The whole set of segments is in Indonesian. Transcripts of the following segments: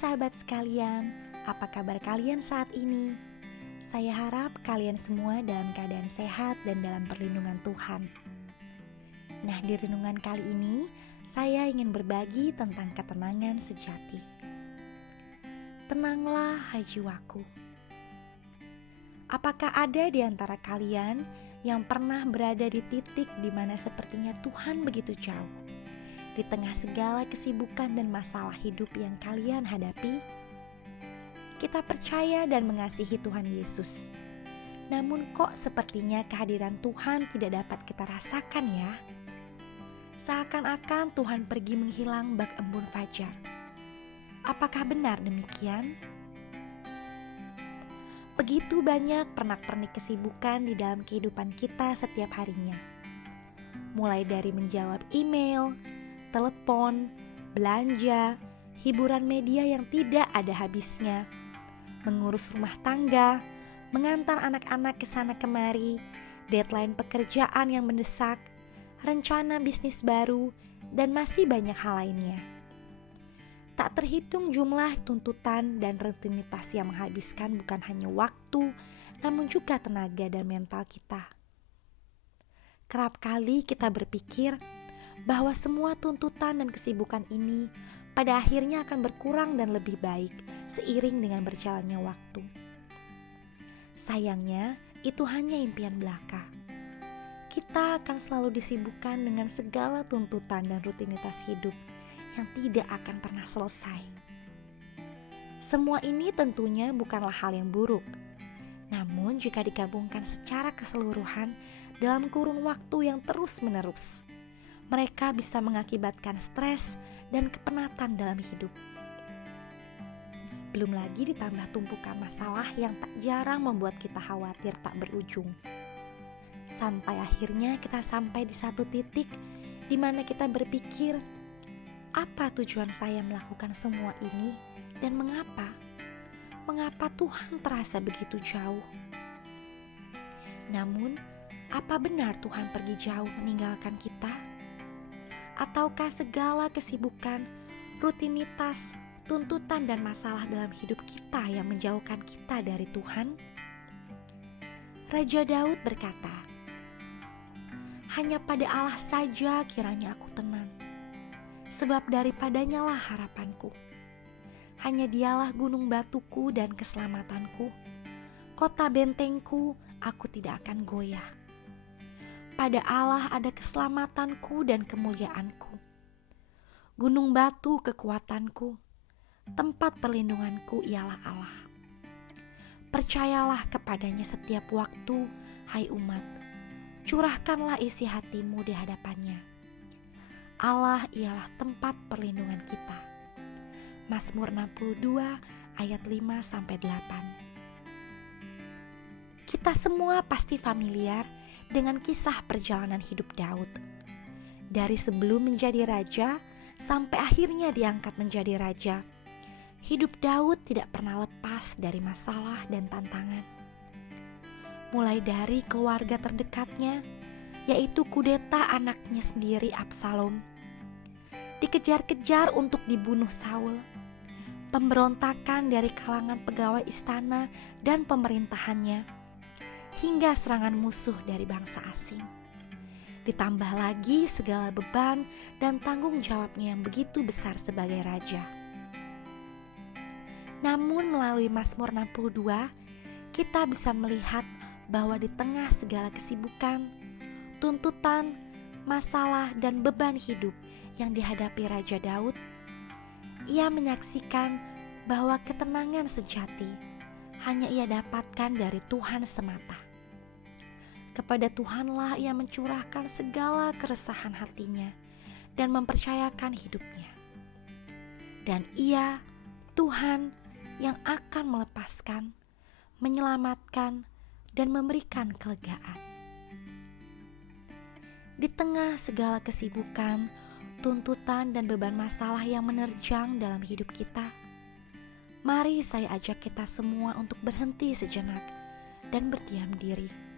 sahabat sekalian, apa kabar kalian saat ini? Saya harap kalian semua dalam keadaan sehat dan dalam perlindungan Tuhan. Nah, di renungan kali ini, saya ingin berbagi tentang ketenangan sejati. Tenanglah, hai jiwaku. Apakah ada di antara kalian yang pernah berada di titik di mana sepertinya Tuhan begitu jauh? Di tengah segala kesibukan dan masalah hidup yang kalian hadapi, kita percaya dan mengasihi Tuhan Yesus. Namun kok sepertinya kehadiran Tuhan tidak dapat kita rasakan ya? Seakan-akan Tuhan pergi menghilang bak embun fajar. Apakah benar demikian? Begitu banyak pernak-pernik kesibukan di dalam kehidupan kita setiap harinya. Mulai dari menjawab email, telepon, belanja, hiburan media yang tidak ada habisnya, mengurus rumah tangga, mengantar anak-anak ke sana kemari, deadline pekerjaan yang mendesak, rencana bisnis baru, dan masih banyak hal lainnya. Tak terhitung jumlah tuntutan dan rutinitas yang menghabiskan bukan hanya waktu, namun juga tenaga dan mental kita. Kerap kali kita berpikir bahwa semua tuntutan dan kesibukan ini pada akhirnya akan berkurang dan lebih baik seiring dengan berjalannya waktu. Sayangnya, itu hanya impian belaka. Kita akan selalu disibukkan dengan segala tuntutan dan rutinitas hidup yang tidak akan pernah selesai. Semua ini tentunya bukanlah hal yang buruk. Namun jika digabungkan secara keseluruhan dalam kurun waktu yang terus-menerus, mereka bisa mengakibatkan stres dan kepenatan dalam hidup. Belum lagi ditambah tumpukan masalah yang tak jarang membuat kita khawatir tak berujung. Sampai akhirnya kita sampai di satu titik di mana kita berpikir, apa tujuan saya melakukan semua ini dan mengapa? Mengapa Tuhan terasa begitu jauh? Namun, apa benar Tuhan pergi jauh meninggalkan kita? Ataukah segala kesibukan, rutinitas, tuntutan dan masalah dalam hidup kita yang menjauhkan kita dari Tuhan? Raja Daud berkata, "Hanya pada Allah saja kiranya aku tenang, sebab daripadanya lah harapanku. Hanya dialah gunung batuku dan keselamatanku, kota bentengku, aku tidak akan goyah. Pada Allah ada keselamatanku dan kemuliaanku. Gunung batu kekuatanku, tempat perlindunganku ialah Allah. Percayalah kepadanya setiap waktu, hai umat. Curahkanlah isi hatimu di hadapannya. Allah ialah tempat perlindungan kita." Mazmur 62 ayat 5-8. Kita semua pasti familiar dengan kisah perjalanan hidup Daud. Dari sebelum menjadi raja sampai akhirnya diangkat menjadi raja, hidup Daud tidak pernah lepas dari masalah dan tantangan. Mulai dari keluarga terdekatnya, yaitu kudeta anaknya sendiri Absalom, dikejar-kejar untuk dibunuh Saul, pemberontakan dari kalangan pegawai istana dan pemerintahannya, hingga serangan musuh dari bangsa asing. Ditambah lagi segala beban dan tanggung jawabnya yang begitu besar sebagai raja. Namun melalui Mazmur 62, kita bisa melihat bahwa di tengah segala kesibukan, tuntutan, masalah dan beban hidup yang dihadapi Raja Daud, ia menyaksikan bahwa ketenangan sejati hanya ia dapatkan dari Tuhan semata. Kepada Tuhanlah ia mencurahkan segala keresahan hatinya dan mempercayakan hidupnya. Dan ia, Tuhan, yang akan melepaskan, menyelamatkan, dan memberikan kelegaan. Di tengah segala kesibukan, tuntutan, dan beban masalah yang menerjang dalam hidup kita, mari saya ajak kita semua untuk berhenti sejenak dan berdiam diri.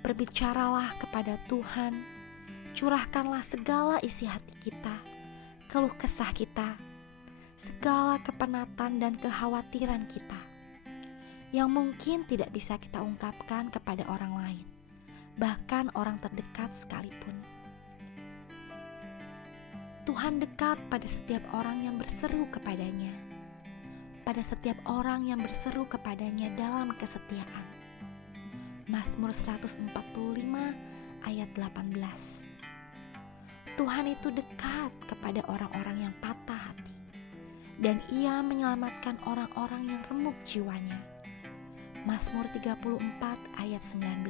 Berbicaralah kepada Tuhan, curahkanlah segala isi hati kita, keluh kesah kita, segala kepenatan dan kekhawatiran kita yang mungkin tidak bisa kita ungkapkan kepada orang lain, bahkan orang terdekat sekalipun. Tuhan dekat pada setiap orang yang berseru kepadanya, pada setiap orang yang berseru kepadanya dalam kesetiaan. Mazmur 145 ayat 18. Tuhan itu dekat kepada orang-orang yang patah hati, dan Ia menyelamatkan orang-orang yang remuk jiwanya. Mazmur 34 ayat 19.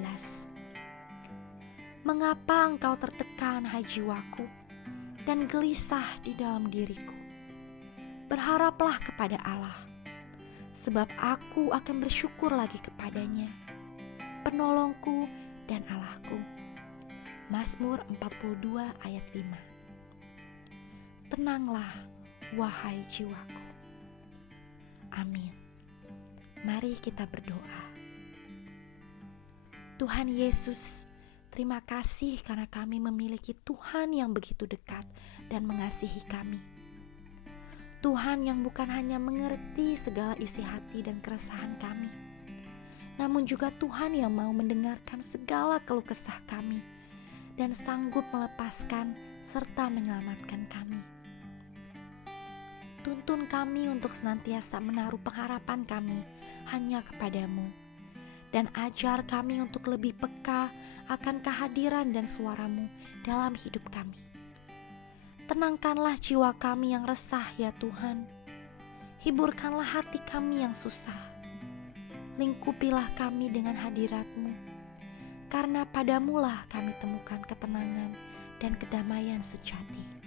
Mengapa engkau tertekan, hai jiwaku, dan gelisah di dalam diriku? Berharaplah kepada Allah, sebab aku akan bersyukur lagi kepadanya, penolongku dan Allahku. Mazmur 42 ayat 5. Tenanglah, wahai jiwaku. Amin. Mari kita berdoa. Tuhan Yesus, terima kasih karena kami memiliki Tuhan yang begitu dekat dan mengasihi kami. Tuhan yang bukan hanya mengerti segala isi hati dan keresahan kami, namun juga Tuhan yang mau mendengarkan segala keluh kesah kami dan sanggup melepaskan serta menyelamatkan kami. Tuntun kami untuk senantiasa menaruh pengharapan kami hanya kepadamu, dan ajar kami untuk lebih peka akan kehadiran dan suaramu dalam hidup kami. Tenangkanlah jiwa kami yang resah ya Tuhan. Hiburkanlah hati kami yang susah. Lingkupilah kami dengan hadirat-Mu, karena padamulah kami temukan ketenangan dan kedamaian sejati.